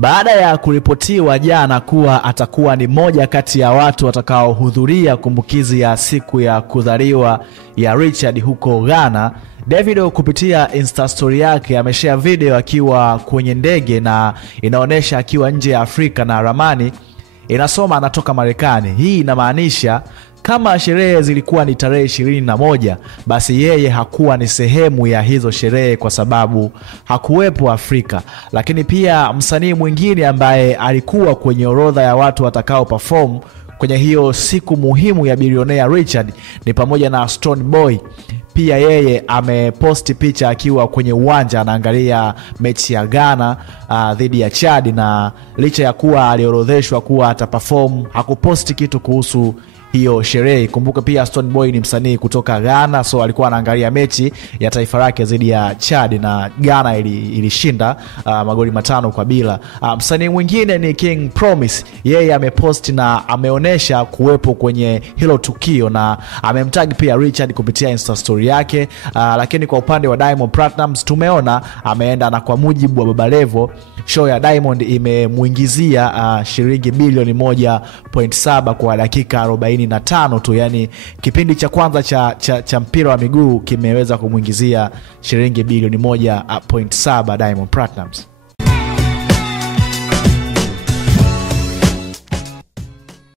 Baada ya kuripotiwa jana kuwa atakuwa ni moja kati ya watu watakaohudhuria kumbukizi ya siku ya kuzaliwa ya Richard huko Ghana, Davido kupitia Insta story yake ameshare video akiwa kwenye ndege na inaonyesha akiwa nje ya Afrika na ramani inasoma anatoka Marekani. Hii inamaanisha kama sherehe zilikuwa ni tarehe 21, basi yeye hakuwa ni sehemu ya hizo sherehe kwa sababu hakuwepo Afrika. Lakini pia msanii mwingine ambaye alikuwa kwenye orodha ya watu watakao perform kwenye hiyo siku muhimu ya bilionea Richard ni pamoja na Stone Boy. Pia yeye ameposti picha akiwa kwenye uwanja anaangalia mechi ya Ghana dhidi ya Chad, na licha ya kuwa aliorodheshwa kuwa ataperform hakuposti kitu kuhusu hiyo sherehe. Kumbuka pia Stone Boy ni msanii kutoka Ghana, so alikuwa anaangalia mechi ya taifa lake dhidi ya Chad na Ghana ilishinda magoli 5-0. Msanii mwingine ni King Promise. Yeye amepost na ameonesha kuwepo kwenye hilo tukio na amemtag pia Richard kupitia Insta story yake. Lakini kwa upande wa Diamond Platnumz tumeona ameenda, na kwa mujibu wa Baba Levo, show ya Diamond imemuingizia shilingi bilioni 1.7 kwa dakika 45 tu. Yani kipindi cha kwanza cha mpira wa miguu kimeweza kumuingizia shilingi bilioni 1.7 Diamond Platnumz.